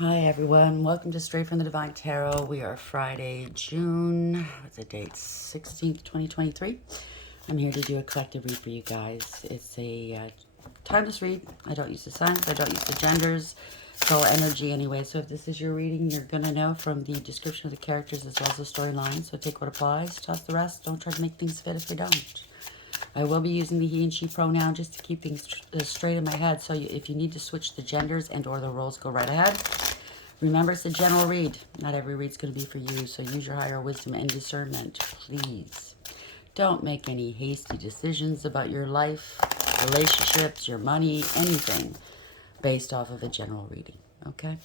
Hi everyone, welcome to Straight from the Divine Tarot. We are Friday, June, what's the date, 16th, 2023. I'm here to do a collective read for you guys. It's a timeless read. I don't use the signs, I don't use the genders. It's all energy anyway, so if this is your reading, you're going to know from the description of the characters as well as the storyline. So take what applies, toss the rest. Don't try to make things fit if they don't. I will be using the he and she pronoun just to keep things straight in my head. So if you need to switch the genders and or the roles, go right ahead. Remember, it's a general read. Not every read's going to be for you, so use your higher wisdom and discernment, please. Don't make any hasty decisions about your life, relationships, your money, anything based off of a general reading, okay?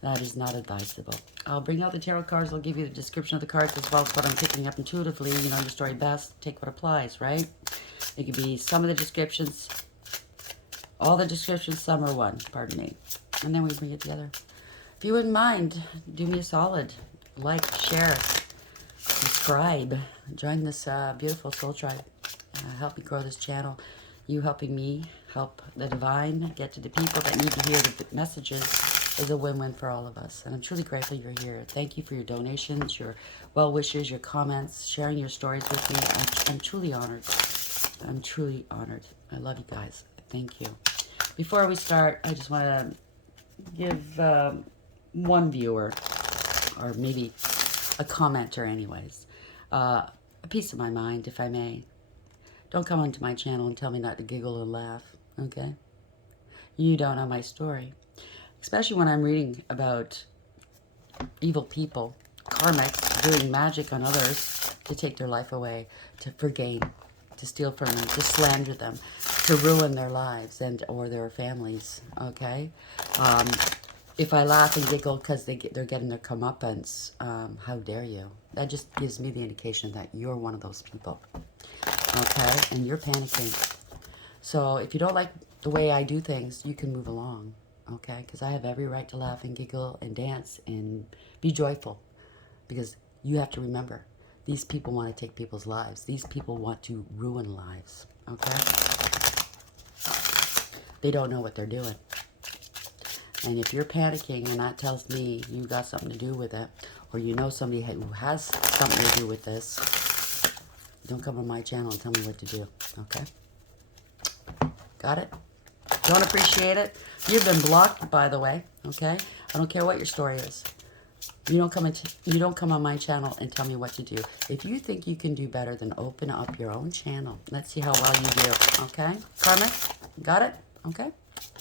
That is not advisable. I'll bring out the tarot cards. I'll give you the description of the cards as well as what I'm picking up intuitively. You know your story best. Take what applies, right? It could be some of the descriptions, all the descriptions, some are one, pardon me. And then we bring it together. If you wouldn't mind, do me a solid. Like, share, subscribe. Join this beautiful soul tribe. Help me grow this channel. You helping me help the divine get to the people that need to hear the messages is a win-win for all of us. And I'm truly grateful you're here. Thank you for your donations, your well wishes, your comments, sharing your stories with me. I'm truly honored. I'm truly honored. I love you guys. Thank you. Before we start, I just want to give one viewer, or maybe a commenter anyways, a piece of my mind, if I may. Don't come onto my channel and tell me not to giggle and laugh, okay? You don't know my story. Especially when I'm reading about evil people, karmics, doing magic on others to take their life away, for gain, to steal from them, to slander them, to ruin their lives and or their families, okay? If I laugh and giggle because they're getting their comeuppance, how dare you? That just gives me the indication that you're one of those people, okay? And you're panicking. So if you don't like the way I do things, you can move along, okay? Because I have every right to laugh and giggle and dance and be joyful. Because you have to remember, these people want to take people's lives. These people want to ruin lives, okay? They don't know what they're doing. And if you're panicking and that tells me you got something to do with it, or you know somebody who has something to do with this, don't come on my channel and tell me what to do, okay? Got it? Don't appreciate it? You've been blocked, by the way, okay? I don't care what your story is. You don't come on my channel and tell me what to do. If you think you can do better, then open up your own channel. Let's see how well you do, okay? Karma, got it? Okay?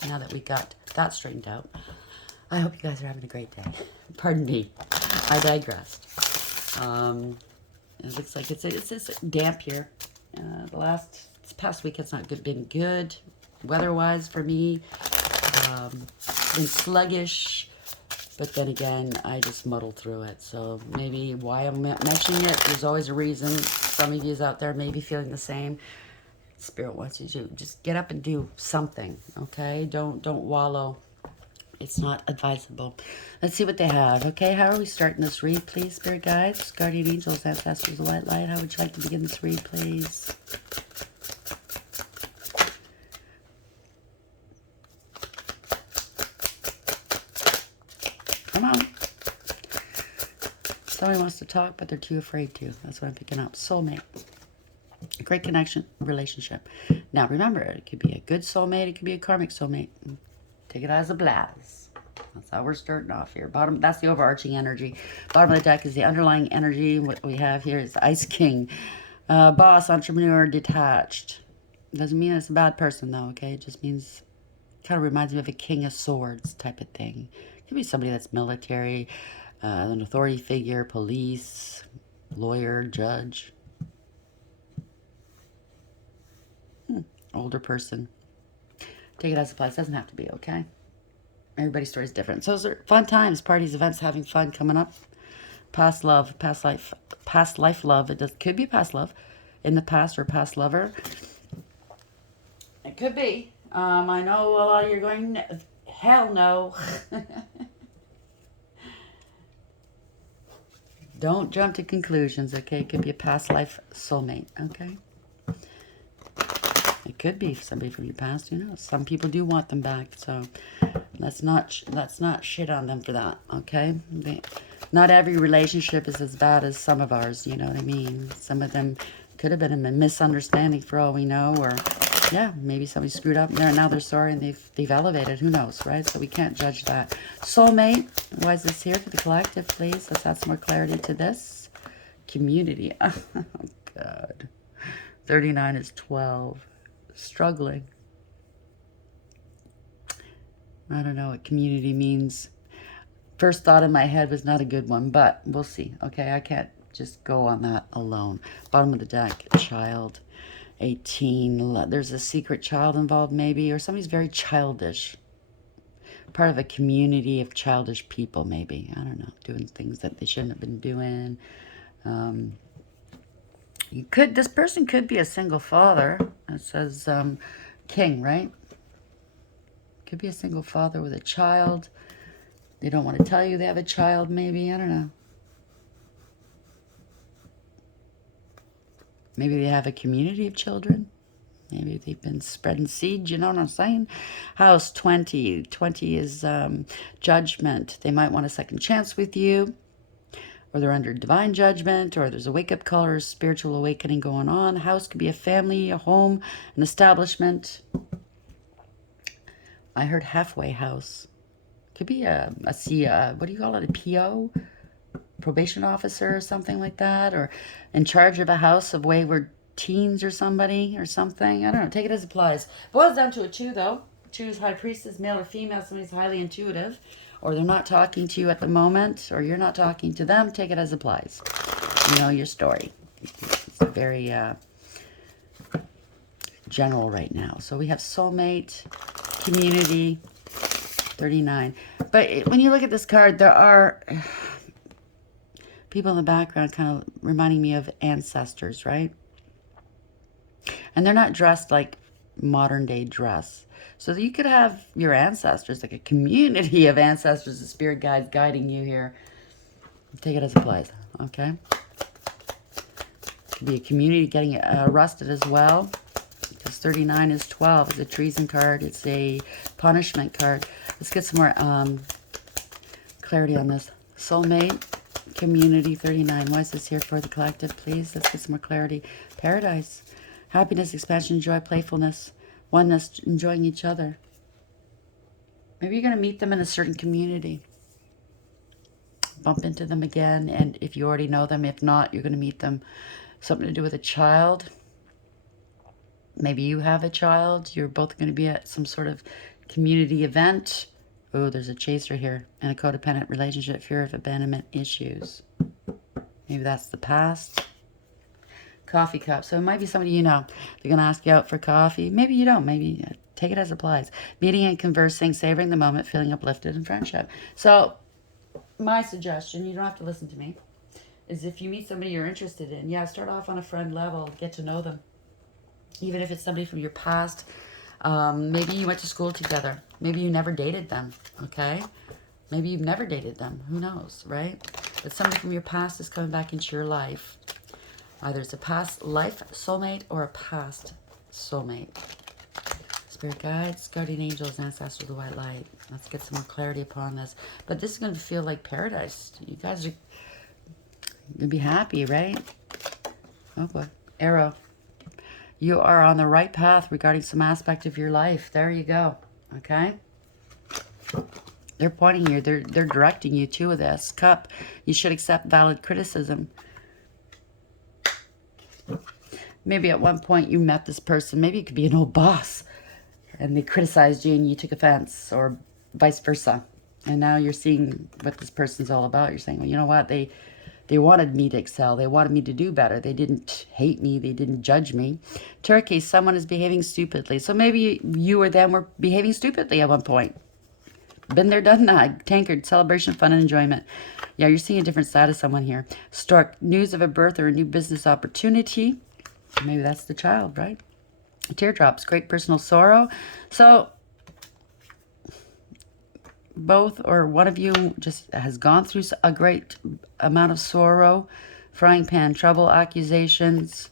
Now that we got that straightened out, I hope you guys are having a great day. Pardon me, I digressed. It looks like it's damp here. This past week has not been good weather-wise for me. Been sluggish, but then again, I just muddle through it. So maybe why I'm mentioning it, there's always a reason. Some of you out there may be feeling the same. Spirit wants you to just get up and do something, okay? Don't wallow. It's not advisable. Let's see what they have. Okay, how are we starting this read, please, Spirit Guides, Guardian Angels, Ancestors, White Light? How would you like to begin this read, please? Come on. Somebody wants to talk, but they're too afraid to. That's what I'm picking up. Soulmate. Great connection, relationship. Now, remember, it could be a good soulmate. It could be a karmic soulmate. Take it as a blast. That's how we're starting off here. Bottom, that's the overarching energy. Bottom of the deck is the underlying energy. What we have here is the Ice King. Boss, entrepreneur, detached. Doesn't mean it's a bad person, though, okay? It just means, kind of reminds me of a King of Swords type of thing. It could be somebody that's military, an authority figure, police, lawyer, judge. Older person. Take it as it applies. Doesn't have to be, okay? Everybody's story is different. So those are fun times, parties, events, having fun coming up. Past love, past life love. Could be past love in the past or past lover. It could be. I know a lot of you are going, hell no. Don't jump to conclusions, okay? It could be a past life soulmate, okay? It could be somebody from your past, who knows? Some people do want them back, so Let's not shit on them for that, okay? Not every relationship is as bad as some of ours, you know what I mean? Some of them could have been a misunderstanding for all we know, or yeah, maybe somebody screwed up and now they're sorry and they've elevated. Who knows, right? So we can't judge that. Soulmate, why is this here for the collective, please? Let's add some more clarity to this. Community. Oh, God. 39 is 12. Struggling. I don't know what community means. First thought in my head was not a good one, but we'll see. Okay, I can't just go on that alone. Bottom of the deck, child. 18. There's a secret child involved maybe, or somebody's very childish. Part of a community of childish people maybe. I don't know, doing things that they shouldn't have been doing. This person could be a single father. It says king, right? Could be a single father with a child. They don't want to tell you they have a child, maybe. I don't know. Maybe they have a community of children. Maybe they've been spreading seed, you know what I'm saying? House 20. 20 is judgment. They might want a second chance with you. Or they're under divine judgment. Or there's a wake-up call or spiritual awakening going on. House could be a family, a home, an establishment. I heard halfway house. Could be what do you call it, a PO? Probation officer or something like that. Or in charge of a house of wayward teens or somebody or something. I don't know. Take it as it applies. Boils down to a 2, though. 2 is high priestess, male or female. Somebody's highly intuitive. Or they're not talking to you at the moment. Or you're not talking to them. Take it as it applies. You know your story. It's very general right now. So we have soulmate, community, 39. But when you look at this card, there are people in the background kind of reminding me of ancestors, right? And they're not dressed like modern day dress. So you could have your ancestors, like a community of ancestors, the spirit guides guiding you here. Take it as it applies, okay? Could be a community getting arrested as well. Because 39 is 12. It's a treason card. It's a punishment card. Let's get some more clarity on this. Soulmate, community, 39. Why is this here for the collective, please? Let's get some more clarity. Paradise. Happiness, expansion, joy, playfulness, oneness, enjoying each other. Maybe you're going to meet them in a certain community. Bump into them again, and if you already know them, if not, you're going to meet them. Something to do with a child. Maybe you have a child. You're both going to be at some sort of community event. Oh, there's a chaser here. And a codependent relationship, fear of abandonment issues. Maybe that's the past. Coffee cup. So it might be somebody you know. They're going to ask you out for coffee. Maybe you don't. Maybe take it as it applies. Meeting and conversing, savoring the moment, feeling uplifted in friendship. So my suggestion, you don't have to listen to me, is if you meet somebody you're interested in, yeah, start off on a friend level. Get to know them. Even if it's somebody from your past. Maybe you went to school together. Maybe you never dated them, okay? Maybe you've never dated them. Who knows, right? But somebody from your past is coming back into your life. Either it's a past life soulmate or a past soulmate. Spirit guides, guardian angels, ancestors of the white light. Let's get some more clarity upon this. But this is going to feel like paradise. You guys are going to be happy, right? Oh, boy. Arrow. You are on the right path regarding some aspect of your life. There you go. Okay? They're pointing you. They're directing you to this. Cup. You should accept valid criticism. Maybe at one point you met this person. Maybe it could be an old boss. And they criticized you and you took offense. Or vice versa. And now you're seeing what this person's all about. You're saying, well, you know what? They wanted me to excel. They wanted me to do better. They didn't hate me. They didn't judge me. Turkey, someone is behaving stupidly. So maybe you or them were behaving stupidly at one point. Been there, done that. Tankard, celebration, fun, and enjoyment. Yeah, you're seeing a different side of someone here. Stork, news of a birth or a new business opportunity. Maybe that's the child, right? Teardrops, great personal sorrow. So both or one of you just has gone through a great amount of sorrow. Frying pan, trouble, accusations.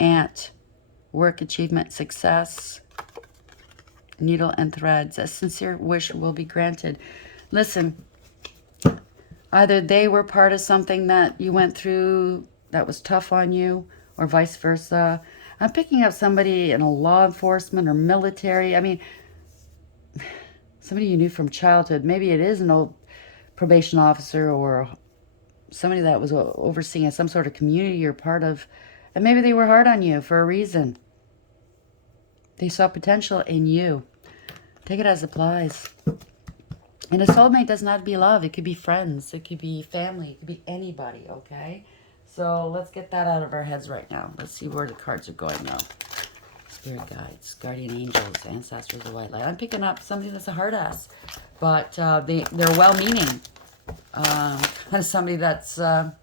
Ant, work, achievement, success. needle and threads. A sincere wish will be granted. Listen, either they were part of something that you went through that was tough on you, or vice versa. I'm picking up somebody in a law enforcement or military. I mean, somebody you knew from childhood. Maybe it is an old probation officer or somebody that was overseeing some sort of community you're part of. And maybe they were hard on you for a reason. They saw potential in you. Take it as applies. And a soulmate doesn't have to be love. It could be friends. It could be family. It could be anybody, okay? So let's get that out of our heads right now. Let's see where the cards are going now. Spirit guides, guardian angels, ancestors, the white light. I'm picking up somebody that's a hard ass. But they're well-meaning. Kind of somebody that's kind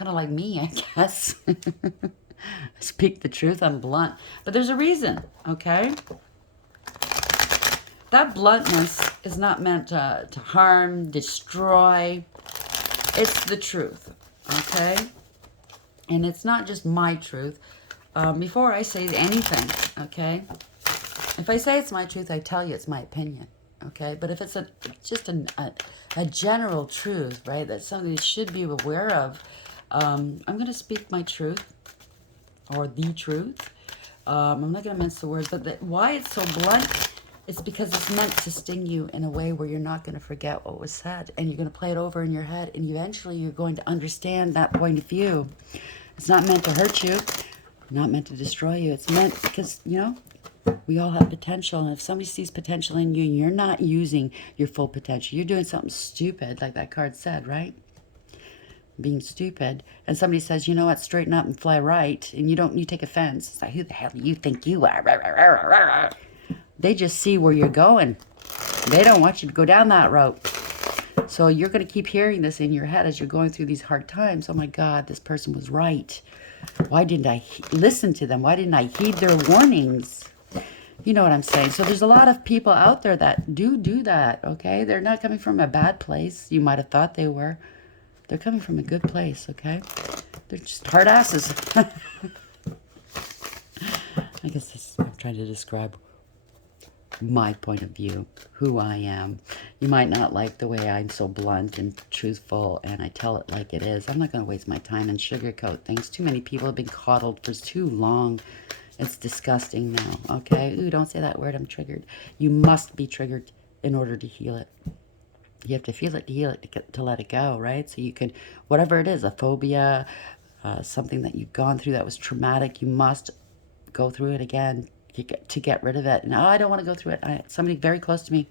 of like me, I guess. I speak the truth. I'm blunt. But there's a reason, okay? That bluntness is not meant to harm, destroy. It's the truth, okay? And it's not just my truth. Before I say anything, okay? If I say it's my truth, I tell you it's my opinion, okay? But if it's just a general truth, right, that's something you should be aware of, I'm going to speak my truth, or the truth. I'm not going to mince the words, but why it's so blunt, it's because it's meant to sting you in a way where you're not going to forget what was said, and you're going to play it over in your head, and eventually you're going to understand that point of view. It's not meant to hurt you, not meant to destroy you. It's meant because, you know, we all have potential, and if somebody sees potential in you and you're not using your full potential, you're doing something stupid, like that card said, right? Being stupid, and somebody says, you know what, straighten up and fly right, and you take offense. It's like, who the hell do you think you are? They just see where you're going. They don't want you to go down that road. So you're going to keep hearing this in your head as you're going through these hard times. Oh my God, this person was right. Why didn't I listen to them? Why didn't I heed their warnings? You know what I'm saying? So there's a lot of people out there that do that, okay? They're not coming from a bad place. You might have thought they were. They're coming from a good place, okay? They're just hard asses. I guess I'm trying to describe my point of view, who I am. You might not like the way I'm so blunt and truthful and I tell it like it is. I'm not going to waste my time and sugarcoat things. Too many people have been coddled for too long. It's disgusting now, okay? Ooh, don't say that word, I'm triggered. You must be triggered in order to heal it. You have to feel it to heal it, to let it go, right? So you can, whatever it is, a phobia, something that you've gone through that was traumatic, you must go through it again to get rid of it. No, I don't want to go through it. Somebody very close to me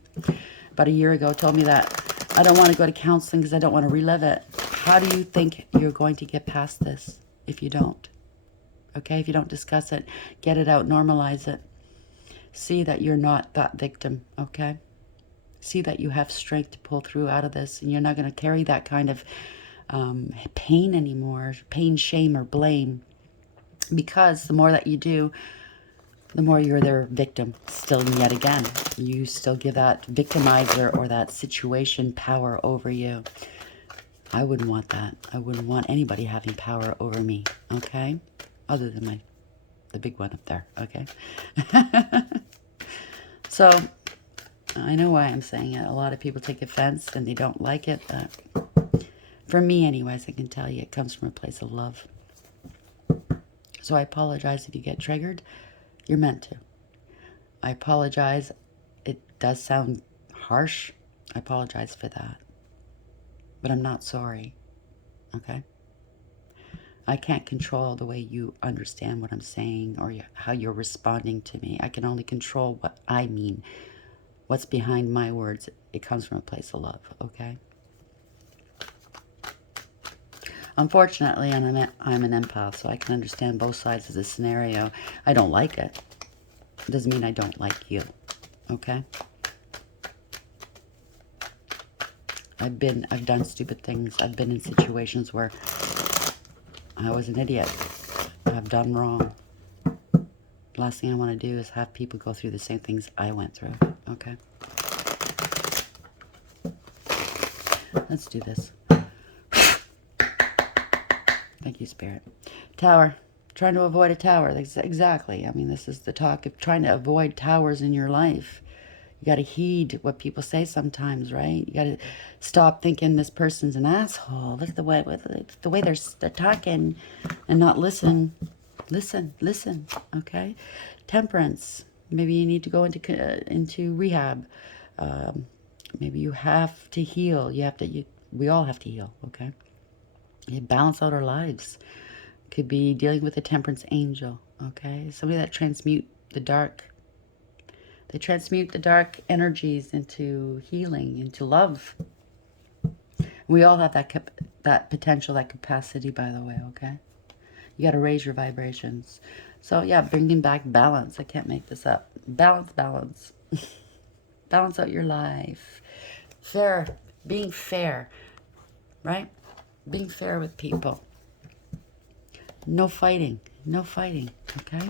about a year ago told me that I don't want to go to counseling because I don't want to relive it. How do you think you're going to get past this if you don't? Okay, if you don't discuss it, get it out, normalize it. See that you're not that victim, okay? See that you have strength to pull through out of this, and you're not going to carry that kind of pain anymore, pain, shame, or blame. Because the more that you do, the more you're their victim still and yet again. You still give that victimizer or that situation power over you. I wouldn't want that. I wouldn't want anybody having power over me, okay? Other than the big one up there, okay? So, I know why I'm saying it. A lot of people take offense and they don't like it. But for me anyways, I can tell you it comes from a place of love. So I apologize if you get triggered. You're meant to. I apologize. It does sound harsh. I apologize for that. But I'm not sorry. Okay? I can't control the way you understand what I'm saying or how you're responding to me. I can only control what I mean. What's behind my words. It comes from a place of love. Okay? Unfortunately, I'm an empath, so I can understand both sides of the scenario. I don't like it. It doesn't mean I don't like you. Okay? I've done stupid things. I've been in situations where I was an idiot. I've done wrong. Last thing I want to do is have people go through the same things I went through. Okay? Let's do this. Thank you, Spirit. Tower. Trying to avoid a tower. Exactly. I mean, this is the talk of trying to avoid towers in your life. You got to heed what people say sometimes, right? You got to stop thinking this person's an asshole. Look at the way they're talking, and not listen. Listen. Okay, temperance. Maybe you need to go into rehab. Um, Maybe you have to heal. We all have to heal. Okay, you balance out our lives. Could be dealing with a temperance angel. Okay, somebody that transmute the dark. They transmute the dark energies into healing, into love. We all have that potential, that capacity, by the way, okay? You got to raise your vibrations. So, yeah, bringing back balance. I can't make this up. Balance. Balance out your life. Fair. Being fair, right? Being fair with people. No fighting. No fighting, okay?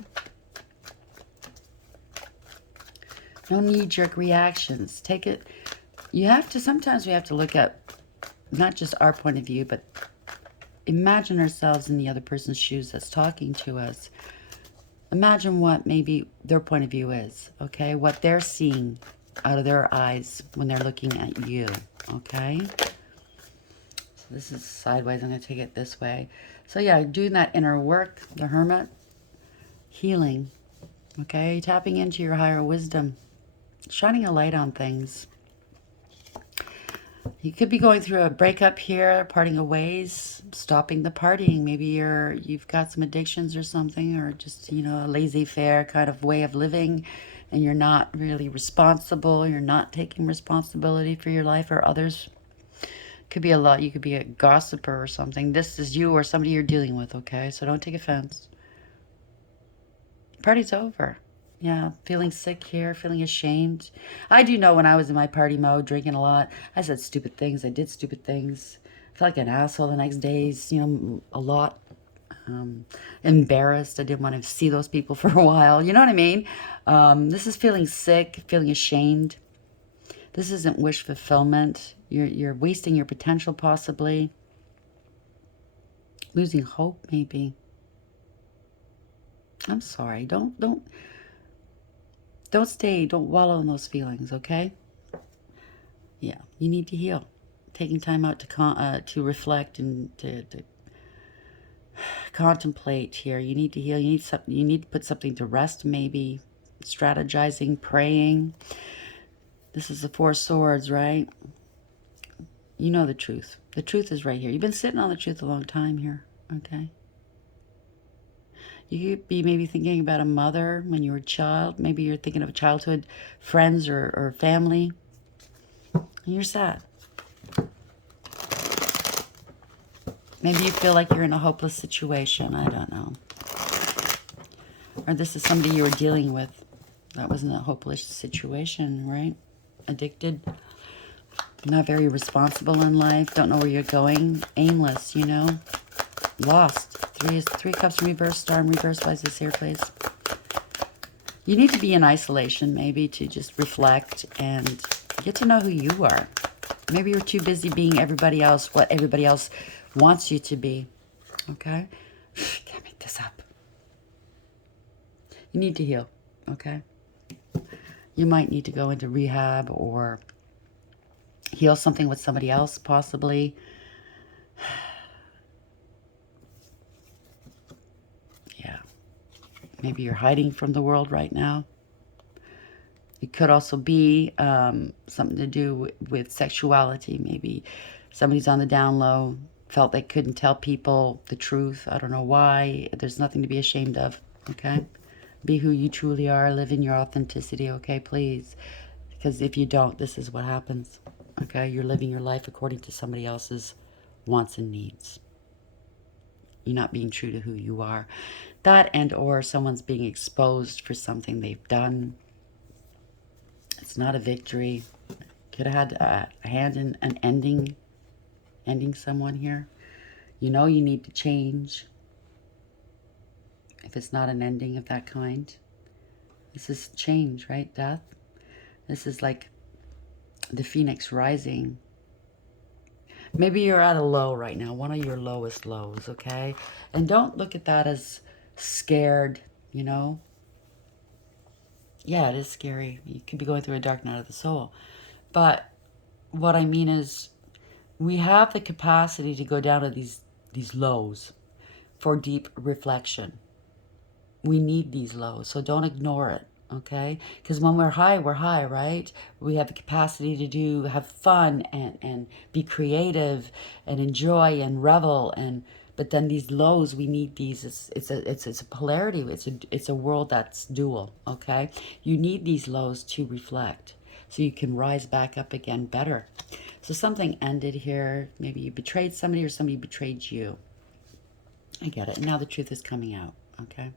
No knee-jerk reactions. Take it. Sometimes we have to look at not just our point of view, but imagine ourselves in the other person's shoes that's talking to us. Imagine what maybe their point of view is, okay? What they're seeing out of their eyes when they're looking at you, okay? So this is sideways. I'm going to take it this way. So yeah, doing that inner work, the hermit, healing, okay? Tapping into your higher wisdom, shining a light on things. You could be going through a breakup here, parting of ways, stopping the partying. Maybe you've got some addictions or something, or just, a laissez-faire kind of way of living, and you're not really responsible. You're not taking responsibility for your life or others. Could be a lot. You could be a gossiper or something. This is you or somebody you're dealing with, okay? So don't take offense. Party's over. Yeah, feeling sick here, feeling ashamed. I do know when I was in my party mode, drinking a lot, I said stupid things. I did stupid things. I felt like an asshole the next days, a lot. Embarrassed. I didn't want to see those people for a while. You know what I mean? This is feeling sick, feeling ashamed. This isn't wish fulfillment. You're wasting your potential, possibly. Losing hope, maybe. I'm sorry. Don't wallow in those feelings, okay? Yeah, you need to heal. Taking time out to reflect and to contemplate here. You need to heal. You need to put something to rest, maybe. Strategizing, praying. This is the Four Swords, right? You know the truth. The truth is right here. You've been sitting on the truth a long time here, okay? You could be maybe thinking about a mother when you were a child. Maybe you're thinking of childhood friends or family. And you're sad. Maybe you feel like you're in a hopeless situation. I don't know. Or this is somebody you were dealing with that wasn't a hopeless situation, right? Addicted. Not very responsible in life. Don't know where you're going. Aimless, Lost. Three cups in reverse. Star in reverse. Why is this here, please? You need to be in isolation, maybe, to just reflect and get to know who you are. Maybe you're too busy being everybody else, what everybody else wants you to be. Okay? Can't make this up. You need to heal. Okay? You might need to go into rehab or heal something with somebody else, possibly. Yeah. Maybe you're hiding from the world right now. It could also be something to do with sexuality. Maybe somebody's on the down low, felt they couldn't tell people the truth. I don't know why. There's nothing to be ashamed of, okay? Be who you truly are. Live in your authenticity, okay, please? Because if you don't, this is what happens, okay? You're living your life according to somebody else's wants and needs. You're not being true to who you are. That and or someone's being exposed for something they've done. It's not a victory. Could have had a hand in an ending someone here. You need to change. If it's not an ending of that kind. This is change, right? Death. This is like the phoenix rising. Maybe you're at a low right now. One of your lowest lows, okay? And don't look at that as scared, you know. Yeah, it is scary. You could be going through a dark night of the soul. But what I mean is we have the capacity to go down to these lows for deep reflection. We need these lows, so don't ignore it, okay? Because when we're high, right? We have the capacity to have fun and be creative and enjoy and revel and but then these lows, we need these. It's a polarity. It's a world that's dual, okay? You need these lows to reflect so you can rise back up again better. So something ended here. Maybe you betrayed somebody or somebody betrayed you. I get it. Now the truth is coming out, okay?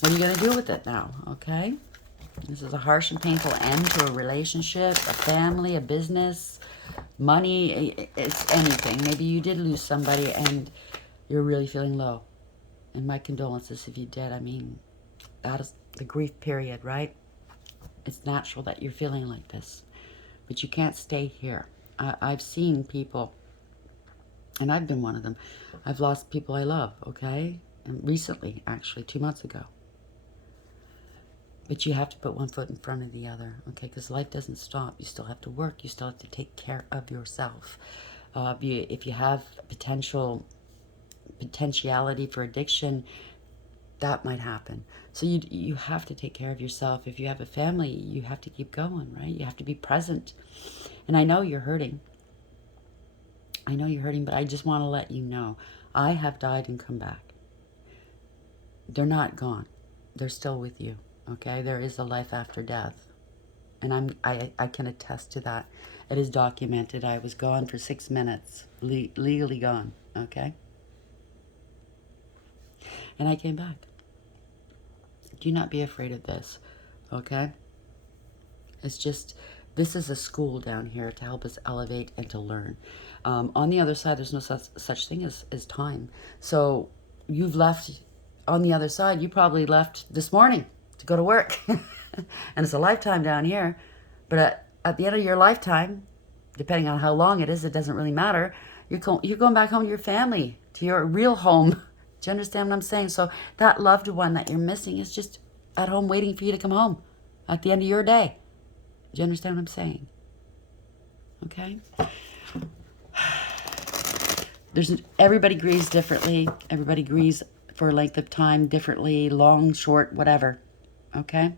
What are you going to do with it now, okay? This is a harsh and painful end to a relationship, a family, a business, money. It's anything. Maybe you did lose somebody and you're really feeling low. And my condolences if you did. I mean, that is the grief period, right? It's natural that you're feeling like this. But you can't stay here. I've seen people, and I've been one of them. I've lost people I love, okay? And recently, actually, 2 months ago. But you have to put one foot in front of the other, okay? Because life doesn't stop. You still have to work. You still have to take care of yourself. If you have potentiality for addiction, that might happen. So you have to take care of yourself. If you have a family, you have to keep going, right? You have to be present. And I know you're hurting. I know you're hurting, but I just want to let you know, I have died and come back. They're not gone. They're still with you. Okay, there is a life after death, and I can attest to that. It is documented. I was gone for 6 minutes, legally gone. Okay, and I came back. Do not be afraid of this. Okay, it's just this is a school down here to help us elevate and to learn. On the other side, there's no such thing as time. So you've left. On the other side, you probably left this morning to go to work. And it's a lifetime down here. But at the end of your lifetime, depending on how long it is, it doesn't really matter. You're going back home to your family, to your real home. Do you understand what I'm saying? So that loved one that you're missing is just at home waiting for you to come home at the end of your day. Do you understand what I'm saying? Okay? Everybody grieves differently. Everybody grieves for a length of time differently, long, short, whatever. Okay?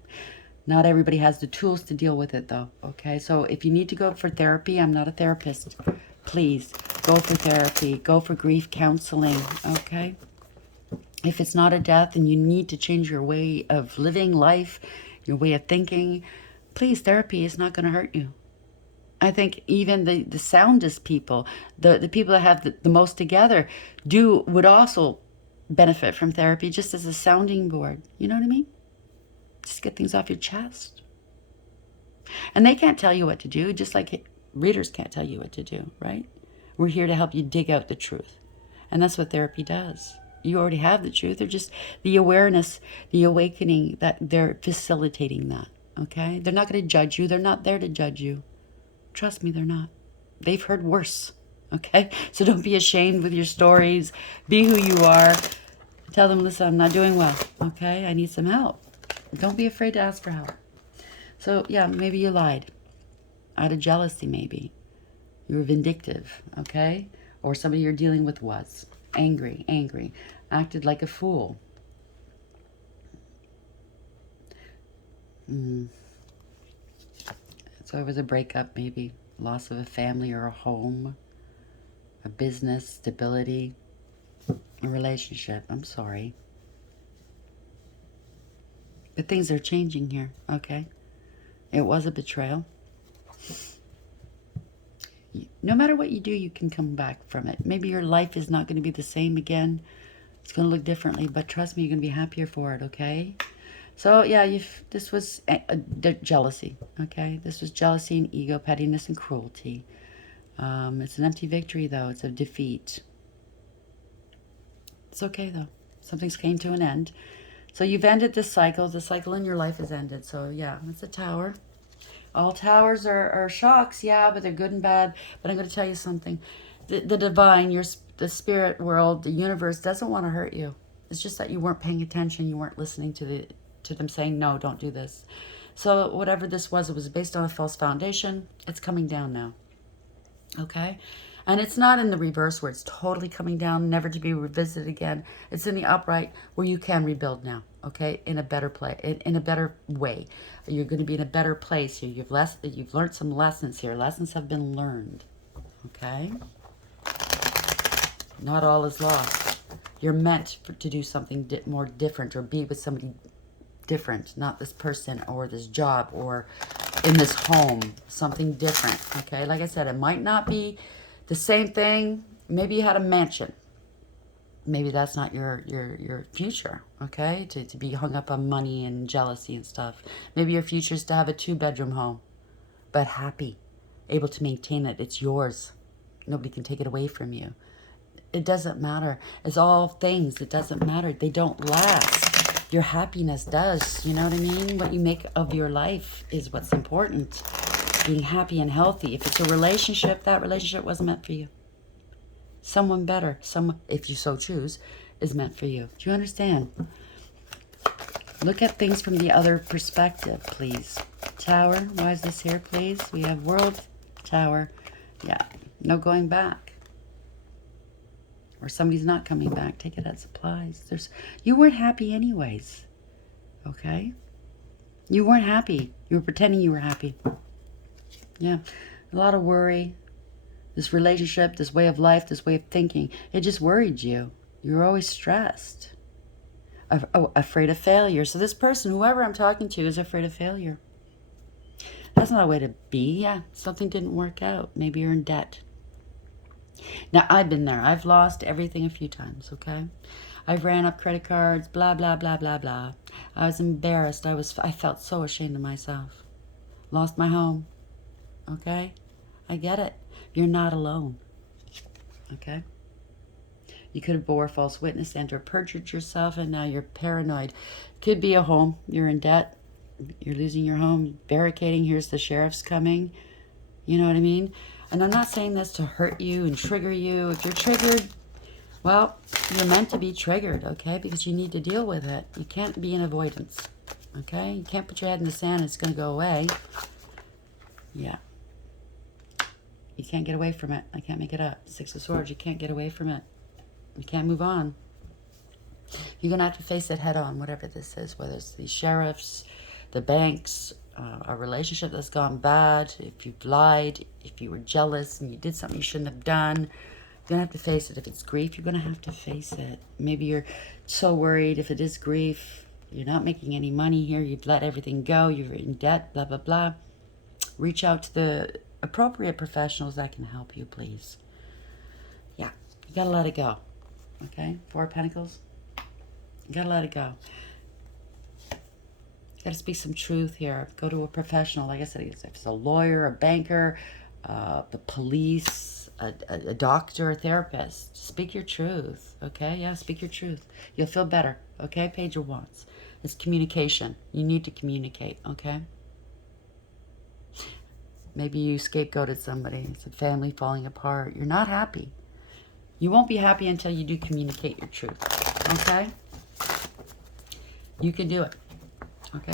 Not everybody has the tools to deal with it, though. Okay? So if you need to go for therapy, I'm not a therapist. Please go for therapy. Go for grief counseling. Okay? If it's not a death and you need to change your way of living life, your way of thinking, please, therapy is not going to hurt you. I think even the soundest people, the people that have the most together, would also benefit from therapy just as a sounding board. You know what I mean? Just get things off your chest. And they can't tell you what to do, just like readers can't tell you what to do, right? We're here to help you dig out the truth. And that's what therapy does. You already have the truth. They're just the awareness, the awakening, that they're facilitating that, okay? They're not going to judge you. They're not there to judge you. Trust me, they're not. They've heard worse, okay? So don't be ashamed with your stories. Be who you are. Tell them, listen, I'm not doing well, okay? I need some help. Don't be afraid to ask for help. So, yeah, maybe you lied. Out of jealousy, maybe. You were vindictive, okay? Or somebody you're dealing with was. Angry. Acted like a fool. So it was a breakup, maybe. Loss of a family or a home. A business, stability. A relationship. I'm sorry. But things are changing here, okay? It was a betrayal. No matter what you do, you can come back from it. Maybe your life is not going to be the same again. It's going to look differently, but trust me, you're going to be happier for it, okay? So, yeah, this was jealousy, okay? This was jealousy and ego, pettiness and cruelty. It's an empty victory, though. It's a defeat. It's okay, though. Something's came to an end. So you've ended this cycle. The cycle in your life is ended. So, yeah, it's a tower. All towers are shocks, yeah, but they're good and bad. But I'm going to tell you something. The divine, the spirit world, the universe doesn't want to hurt you. It's just that you weren't paying attention. You weren't listening to them saying, no, don't do this. So whatever this was, it was based on a false foundation. It's coming down now. Okay? And it's not in the reverse where it's totally coming down, never to be revisited again. It's in the upright where you can rebuild now. Okay? In a better play, in a better way. You're going to be in a better place here. You've learned some lessons here. Lessons have been learned. Okay? Not all is lost. You're meant to do something more different or be with somebody different, not this person or this job or in this home, something different. Okay, like I said, it might not be the same thing. Maybe you had a mansion. Maybe that's not your future. Okay, to be hung up on money and jealousy and stuff. Maybe your future is to have a 2-bedroom home, but happy, able to maintain it. It's yours. Nobody can take it away from you. It doesn't matter. It's all things. It doesn't matter. They don't last. Your happiness does. You know what I mean? What you make of your life is what's important. Being happy and healthy. If it's a relationship, that relationship wasn't meant for you. Someone better, someone, if you so choose, is meant for you. Do you understand? Look at things from the other perspective, please. Tower, why is this here, please? We have World, Tower. Yeah, no going back. Or somebody's not coming back. Take it as supplies. You weren't happy anyways. Okay? You weren't happy. You were pretending you were happy. Yeah. A lot of worry. This relationship, this way of life, this way of thinking. It just worried you. You were always stressed. Afraid of failure. So this person, whoever I'm talking to, is afraid of failure. That's not a way to be. Yeah, something didn't work out. Maybe you're in debt. Now, I've been there. I've lost everything a few times, okay? I've ran up credit cards, blah, blah, blah, blah, blah. I was embarrassed. I felt so ashamed of myself. Lost my home, okay? I get it. You're not alone, okay? You could have bore false witness and or perjured yourself, and now you're paranoid. Could be a home. You're in debt. You're losing your home. Barricading. Here's the sheriff's coming. You know what I mean? And I'm not saying this to hurt you and trigger you. If you're triggered, well, you're meant to be triggered, okay? Because you need to deal with it. You can't be in avoidance, okay? You can't put your head in the sand and it's going to go away. Yeah. You can't get away from it. I can't make it up. 6 of Swords, you can't get away from it. You can't move on. You're going to have to face it head on, whatever this is, whether it's the sheriffs, the banks, a relationship that's gone bad, if you've lied, if you were jealous and you did something you shouldn't have done, you're going to have to face it. If it's grief, you're going to have to face it. Maybe you're so worried if it is grief, you're not making any money here, you've let everything go, you're in debt, blah, blah, blah. Reach out to the appropriate professionals that can help you, please. Yeah, you got to let it go. Okay, 4 of Pentacles. You got to let it go. You got to speak some truth here. Go to a professional. Like I said, if it's a lawyer, a banker, the police, a doctor, a therapist. Speak your truth, okay? Yeah, speak your truth. You'll feel better, okay? Page of Wands. It's communication. You need to communicate, okay? Maybe you scapegoated somebody. It's a family falling apart. You're not happy. You won't be happy until you do communicate your truth, okay? You can do it. Okay?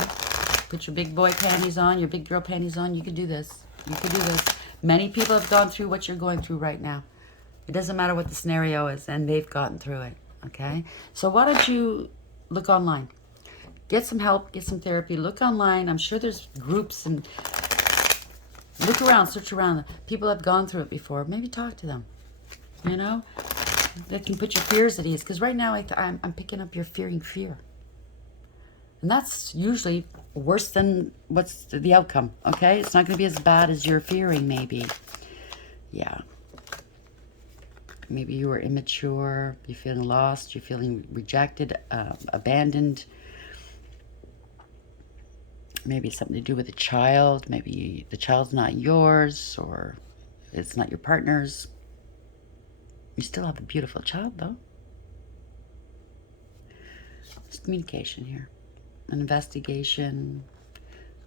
Put your big boy panties on, your big girl panties on. You can do this. You can do this. Many people have gone through what you're going through right now. It doesn't matter what the scenario is, and they've gotten through it. Okay? So why don't you look online? Get some help. Get some therapy. Look online. I'm sure there's groups and look around. Search around. People have gone through it before. Maybe talk to them. You know? They can put your fears at ease. Because right now I'm picking up you're fearing fear. And that's usually worse than what's the outcome, okay? It's not going to be as bad as you're fearing, maybe. Yeah. Maybe you were immature, you're feeling lost, you're feeling rejected, abandoned. Maybe it's something to do with a child. Maybe the child's not yours, or it's not your partner's. You still have a beautiful child, though. It's communication here. An investigation.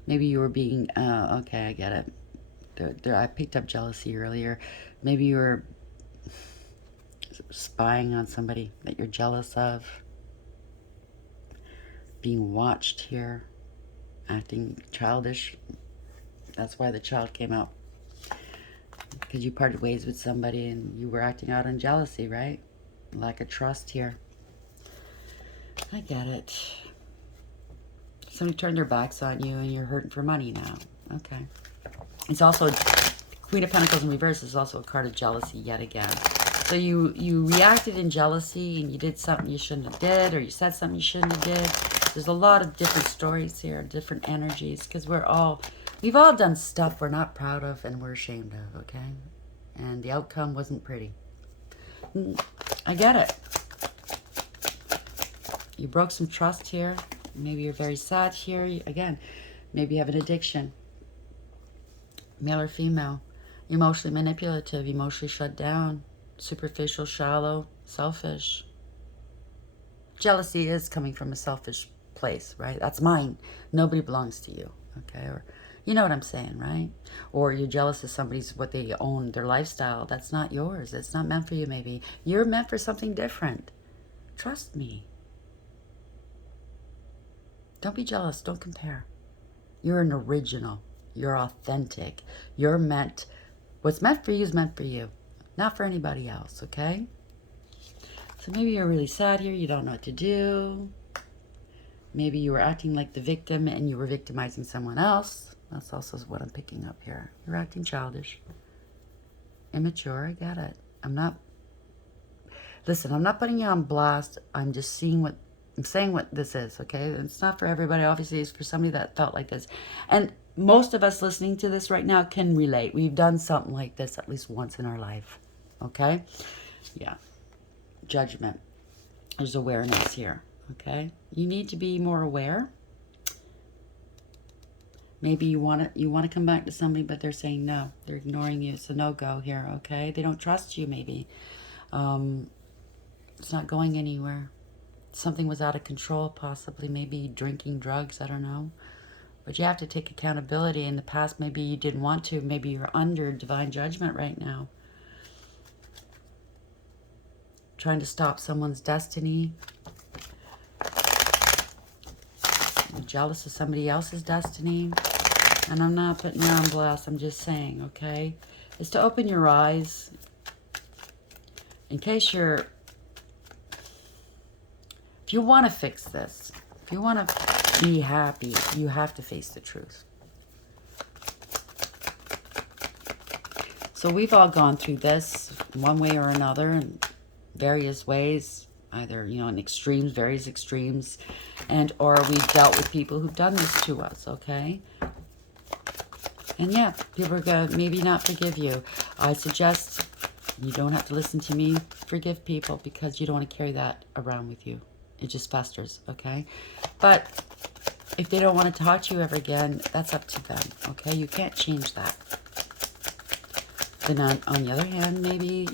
Maybe you were being, okay, I get it. I picked up jealousy earlier. Maybe you were spying on somebody that you're jealous of, being watched here, acting childish. That's why the child came out. Because you parted ways with somebody and you were acting out on jealousy, right? Lack of trust here. I get it. Somebody turned their backs on you and you're hurting for money now. Okay. It's also, Queen of Pentacles in reverse is also a card of jealousy yet again. So you reacted in jealousy and you did something you shouldn't have did, or you said something you shouldn't have did. There's a lot of different stories here, different energies, because we've all done stuff we're not proud of and we're ashamed of, okay? And the outcome wasn't pretty. I get it. You broke some trust here. Maybe you're very sad here. Again, maybe you have an addiction. Male or female. Emotionally manipulative, emotionally shut down, superficial, shallow, selfish. Jealousy is coming from a selfish place, right? That's mine. Nobody belongs to you, okay? Or you know what I'm saying, right? Or you're jealous of somebody's, what they own, their lifestyle. That's not yours. It's not meant for you, maybe. You're meant for something different. Trust me. Don't be jealous. Don't compare. You're an original. You're authentic. You're meant. What's meant for you is meant for you. Not for anybody else, okay? So maybe you're really sad here. You don't know what to do. Maybe you were acting like the victim and you were victimizing someone else. That's also what I'm picking up here. You're acting childish. Immature, I get it. Listen, I'm not putting you on blast. I'm just saying what this is, okay? It's not for everybody. Obviously, it's for somebody that felt like this. And most of us listening to this right now can relate. We've done something like this at least once in our life, okay? Yeah. Judgment. There's awareness here, okay? You need to be more aware. Maybe you want to come back to somebody, but they're saying no. They're ignoring you. It's a no-go here, okay? They don't trust you, maybe. It's not going anywhere. Something was out of control, possibly. Maybe drinking, drugs, I don't know. But you have to take accountability. In the past, maybe you didn't want to. Maybe you're under divine judgment right now. Trying to stop someone's destiny. You're jealous of somebody else's destiny. And I'm not putting you on blast. I'm just saying, okay? It's to open your eyes. In case if you want to fix this, if you want to be happy, you have to face the truth. So we've all gone through this one way or another in various ways, either, in extremes, various extremes, or we've dealt with people who've done this to us, okay? And yeah, people are going to maybe not forgive you. I suggest you don't have to listen to me. Forgive people because you don't want to carry that around with you. It just festers, okay? But if they don't want to talk to you ever again, that's up to them, okay? You can't change that. Then on the other hand, maybe,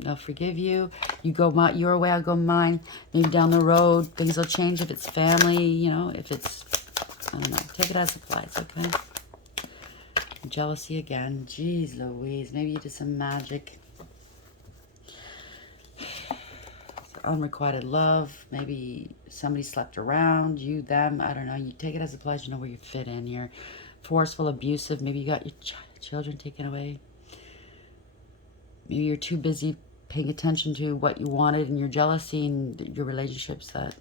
they'll forgive you. You go your way, I'll go mine. Maybe down the road, things will change if it's family, if it's, I don't know. Take it as it applies, okay? Jealousy again. Jeez Louise. Maybe you did some magic. Unrequited love. Maybe somebody slept around. You, them. I don't know. You take it as it applies. You know where you fit in here. Forceful, abusive. Maybe you got your children taken away. Maybe you're too busy paying attention to what you wanted and your jealousy and your relationships that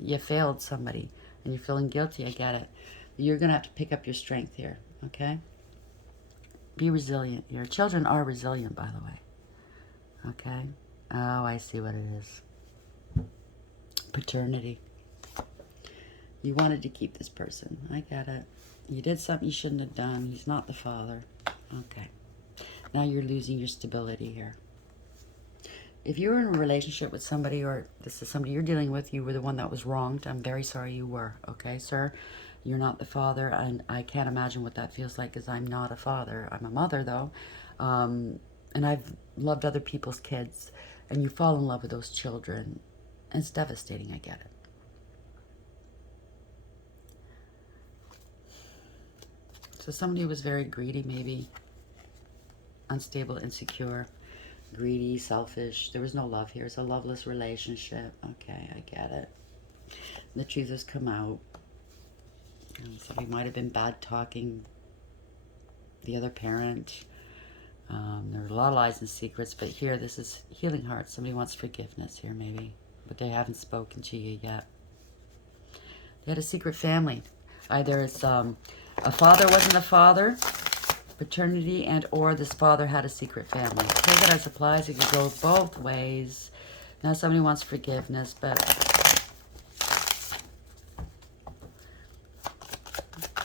you failed somebody and you're feeling guilty. I get it. You're going to have to pick up your strength here, okay? Be resilient. Your children are resilient, by the way, okay? Oh, I see what it is. Paternity. You wanted to keep this person. I get it. You did something you shouldn't have done. He's not the father. Okay. Now you're losing your stability here. If you were in a relationship with somebody, or this is somebody you're dealing with, you were the one that was wronged, I'm very sorry you were. Okay, sir? You're not the father, and I can't imagine what that feels like because I'm not a father. I'm a mother, though. And I've loved other people's kids, and you fall in love with those children. And it's devastating, I get it. So somebody who was very greedy, maybe unstable, insecure, Greedy, selfish. There was no love here. It's a loveless relationship. Okay, I get it. The truth has come out. Somebody might have been bad talking the other parent. There were a lot of lies and secrets, but here, this is healing hearts. Somebody wants forgiveness here, maybe, but they haven't spoken to you yet. They had a secret family. Either it's a father wasn't a father, paternity, and or this father had a secret family. Take it as applies. It could go both ways. Now somebody wants forgiveness, but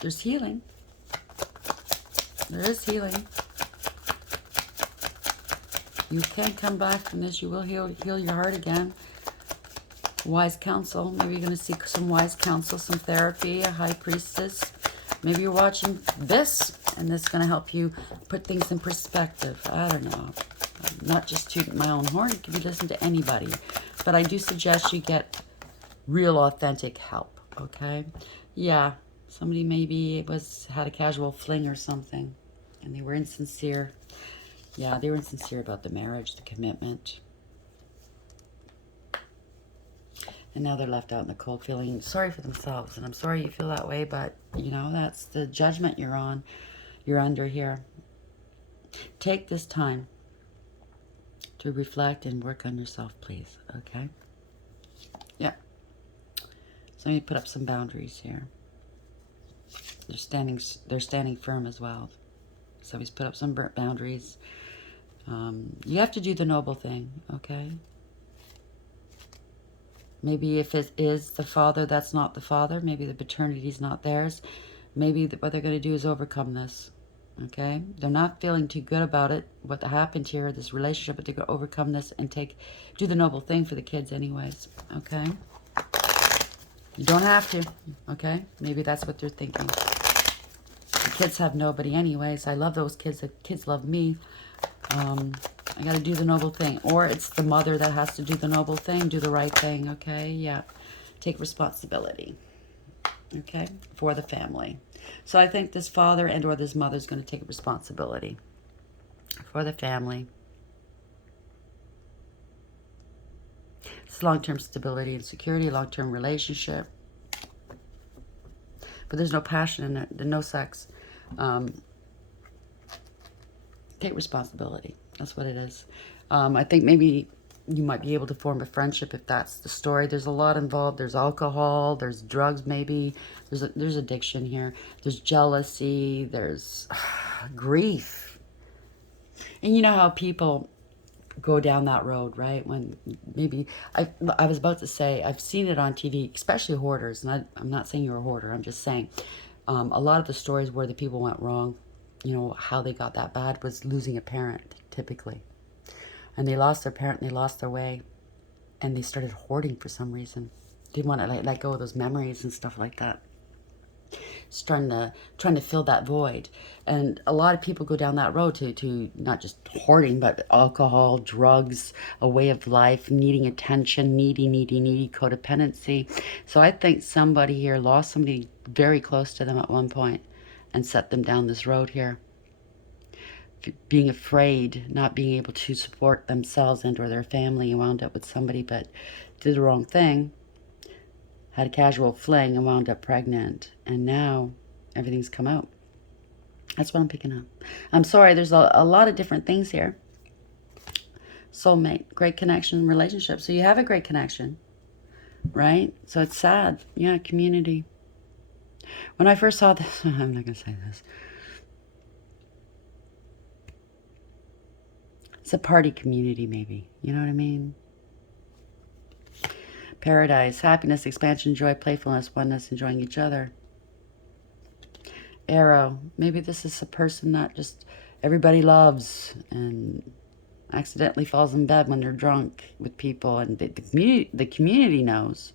there's healing. There is healing. You can come back from this. You will heal your heart again. Wise counsel. Maybe you're going to seek some wise counsel, some therapy, a high priestess. Maybe you're watching this, and this is going to help you put things in perspective. I don't know. I'm not just tooting my own horn. It can be listened to anybody. But I do suggest you get real, authentic help, okay? Yeah, somebody maybe had a casual fling or something, and they were insincere. Yeah, they were insincere about the marriage, the commitment. And now they're left out in the cold feeling sorry for themselves. And I'm sorry you feel that way, but, you know, that's the judgment you're under here. Take this time to reflect and work on yourself, please, okay? Yeah. So you put up some boundaries here. They're standing firm as well. Somebody's put up some boundaries. You have to do the noble thing, okay? Maybe if it is the father, that's not the father. Maybe the paternity is not theirs. Maybe what they're going to do is overcome this, okay? They're not feeling too good about it, what happened here, this relationship, but they're going to overcome this and do the noble thing for the kids anyways, okay? You don't have to, okay? Maybe that's what they're thinking. The kids have nobody anyways. I love those kids. The kids love me. I got to do the noble thing. Or it's the mother that has to do the noble thing, do the right thing, okay? Yeah. Take responsibility, okay, for the family. So I think this father and or this mother is going to take responsibility for the family. It's long-term stability and security, long-term relationship. But there's no passion in it, there's no sex. Take responsibility. That's what it is. I think maybe you might be able to form a friendship if that's the story. There's a lot involved. There's alcohol. There's drugs maybe. There's addiction here. There's jealousy. There's grief. And you know how people go down that road, right? When maybe, I was about to say, I've seen it on TV, especially hoarders. And I'm not saying you're a hoarder. I'm just saying a lot of the stories where the people went wrong, you know, how they got that bad was losing a parent, typically. And they lost their parent, and they lost their way, and they started hoarding for some reason. Didn't want to let go of those memories and stuff like that. Just trying to fill that void. And a lot of people go down that road to not just hoarding, but alcohol, drugs, a way of life, needing attention, needy, codependency. So I think somebody here lost somebody very close to them at one point and set them down this road here. Being afraid, not being able to support themselves and or their family, and wound up with somebody but did the wrong thing, had a casual fling and wound up pregnant, and now everything's come out. That's what I'm picking up. I'm sorry, there's a lot of different things here. Soulmate, great connection, relationship. So you have a great connection, right? So it's sad. Yeah, community. When I first saw this, I'm not going to say this. It's a party community, maybe. You know what I mean? Paradise, happiness, expansion, joy, playfulness, oneness, enjoying each other. Arrow, maybe this is a person that just everybody loves and accidentally falls in bed when they're drunk with people, and the community knows.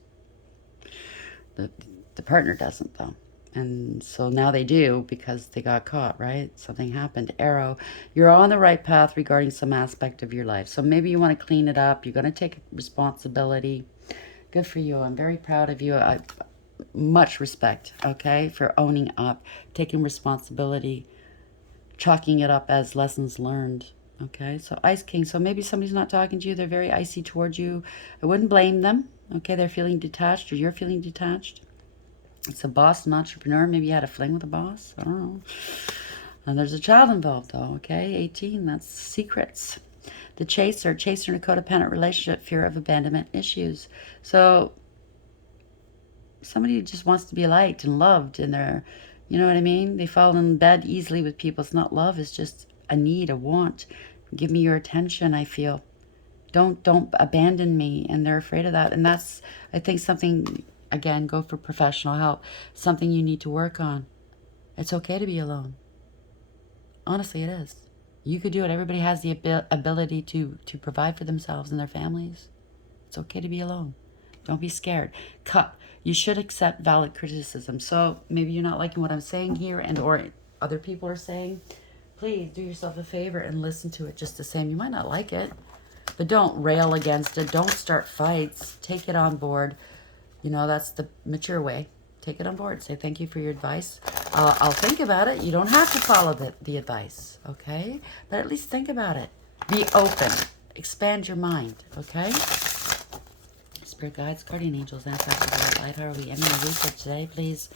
The partner doesn't, though. And so now they do because they got caught, right? Something happened. Arrow, you're on the right path regarding some aspect of your life. So maybe you want to clean it up. You're going to take responsibility. Good for you. I'm very proud of you. Much respect, okay, for owning up, taking responsibility, chalking it up as lessons learned, Okay, so Ice King. So maybe somebody's not talking to you. They're very icy towards you. I wouldn't blame them. Okay, they're feeling detached or you're feeling detached. It's a boss, an entrepreneur. Maybe you had a fling with a boss. I don't know. And there's a child involved, though. Okay, 18. That's secrets. The chaser in a codependent relationship, fear of abandonment issues. So somebody who just wants to be liked and loved, and they're, you know what I mean? They fall in bed easily with people. It's not love. It's just a need, a want. Give me your attention, I feel. Don't abandon me, and they're afraid of that. And that's, I think, something, again, go for professional help, something you need to work on. It's okay to be alone. Honestly, it is. You could do it. Everybody has the ability to provide for themselves and their families. It's okay to be alone. Don't be scared. Cut. You should accept valid criticism. So maybe you're not liking what I'm saying here, and or other people are saying. Please do yourself a favor and listen to it just the same. You might not like it, but don't rail against it. Don't start fights. Take it on board. You know, that's the mature way. Take it on board. Say thank you for your advice. I'll think about it. You don't have to follow the advice, okay? But at least think about it. Be open. Expand your mind, okay? Spirit guides, guardian angels, ancestors, light. How are we ending the week for today, please?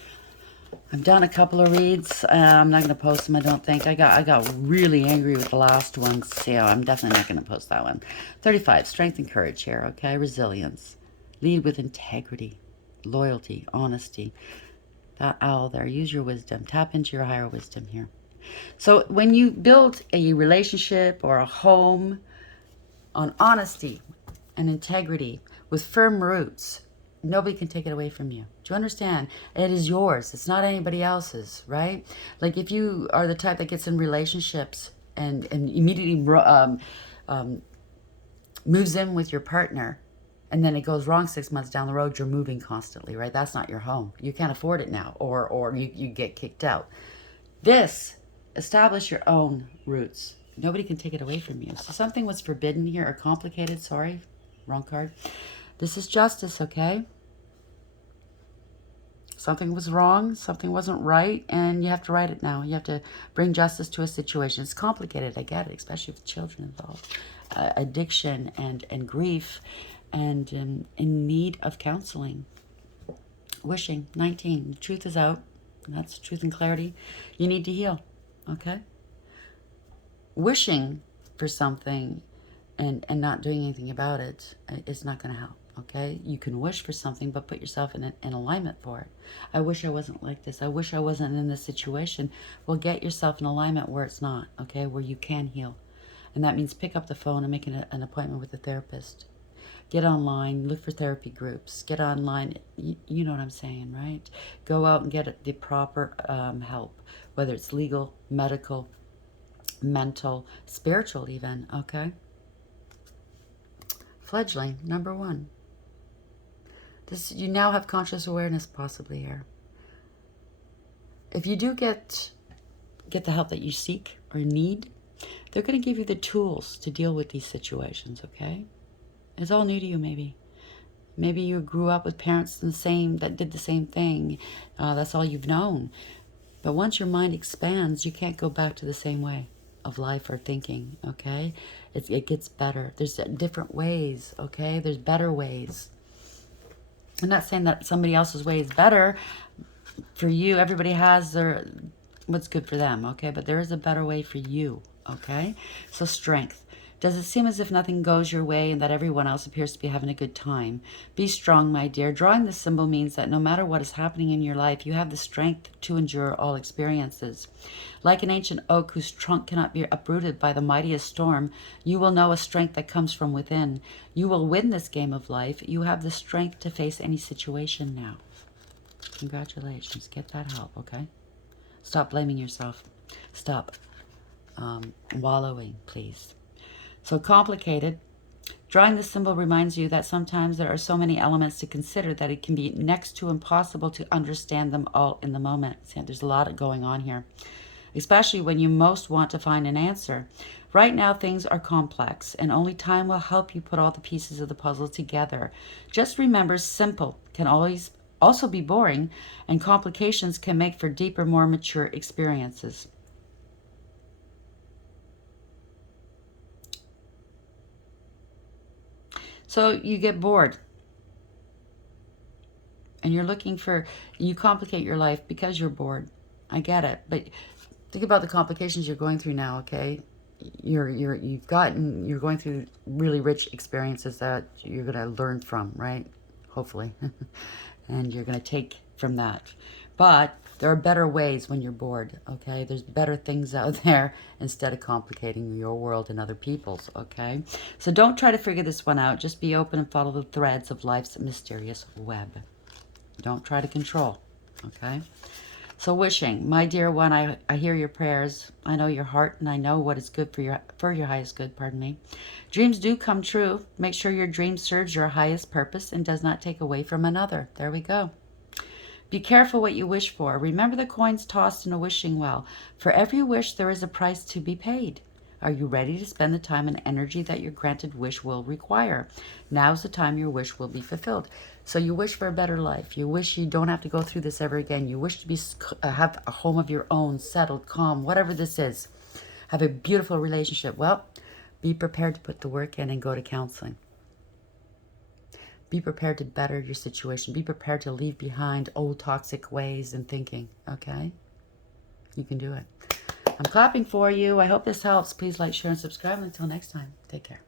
I've done a couple of reads. I'm not going to post them, I don't think. I got really angry with the last one, so I'm definitely not going to post that one. 35, strength and courage here, okay? Resilience. Lead with integrity, loyalty, honesty. That owl there, use your wisdom. Tap into your higher wisdom here. So when you build a relationship or a home on honesty and integrity with firm roots, nobody can take it away from you. Do you understand? It is yours. It's not anybody else's, right? Like if you are the type that gets in relationships and immediately moves in with your partner, and then it goes wrong 6 months down the road, you're moving constantly, right? That's not your home. You can't afford it now, or you get kicked out. This, establish your own roots. Nobody can take it away from you. So something was forbidden here or complicated. Sorry, wrong card. This is justice, okay? Something was wrong, something wasn't right, and you have to right it now. You have to bring justice to a situation. It's complicated, I get it, especially with children involved. Addiction and grief and in need of counseling. Wishing, 19. The truth is out. That's truth and clarity. You need to heal, okay? Wishing for something and not doing anything about it is not going to help. Okay, you can wish for something, but put yourself in alignment for it. I wish I wasn't like this. I wish I wasn't in this situation. Well, get yourself in alignment where it's not, okay, where you can heal. And that means pick up the phone and make an appointment with a therapist. Get online, look for therapy groups. Get online, you know what I'm saying, right? Go out and get the proper help, whether it's legal, medical, mental, spiritual even, okay? Fledgling, number 1. You now have conscious awareness possibly here. If you do get the help that you seek or need, they're going to give you the tools to deal with these situations, okay? It's all new to you, maybe. Maybe you grew up with parents that did the same thing. That's all you've known. But once your mind expands, you can't go back to the same way of life or thinking, okay? It gets better. There's different ways, okay? There's better ways. I'm not saying that somebody else's way is better for you. Everybody has what's good for them, okay? But there is a better way for you, okay? So strength. Does it seem as if nothing goes your way and that everyone else appears to be having a good time? Be strong, my dear. Drawing this symbol means that no matter what is happening in your life, you have the strength to endure all experiences. Like an ancient oak whose trunk cannot be uprooted by the mightiest storm, you will know a strength that comes from within. You will win this game of life. You have the strength to face any situation now. Congratulations. Get that help, okay? Stop blaming yourself. Stop wallowing, please. So complicated. Drawing this symbol reminds you that sometimes there are so many elements to consider that it can be next to impossible to understand them all in the moment. See, there's a lot going on here, especially when you most want to find an answer. Right now, things are complex, and only time will help you put all the pieces of the puzzle together. Just remember, simple can always also be boring, and complications can make for deeper, more mature experiences. So you get bored. And you're looking for, you complicate your life because you're bored. I get it. But think about the complications you're going through now, okay? You're going through really rich experiences that you're going to learn from, right? Hopefully. And you're going to take from that. But there are better ways when you're bored, okay? There's better things out there instead of complicating your world and other people's, okay? So don't try to figure this one out. Just be open and follow the threads of life's mysterious web. Don't try to control, okay? So wishing, my dear one, I hear your prayers. I know your heart, and I know what is good for your highest good, pardon me. Dreams do come true. Make sure your dream serves your highest purpose and does not take away from another. There we go. Be careful what you wish for. Remember the coins tossed in a wishing well. For every wish, there is a price to be paid. Are you ready to spend the time and energy that your granted wish will require? Now's the time your wish will be fulfilled. So you wish for a better life. You wish you don't have to go through this ever again. You wish to be have a home of your own, settled, calm, whatever this is. Have a beautiful relationship. Well, be prepared to put the work in and go to counseling. Be prepared to better your situation. Be prepared to leave behind old toxic ways and thinking, okay? You can do it. I'm clapping for you. I hope this helps. Please like, share, and subscribe. Until next time, take care.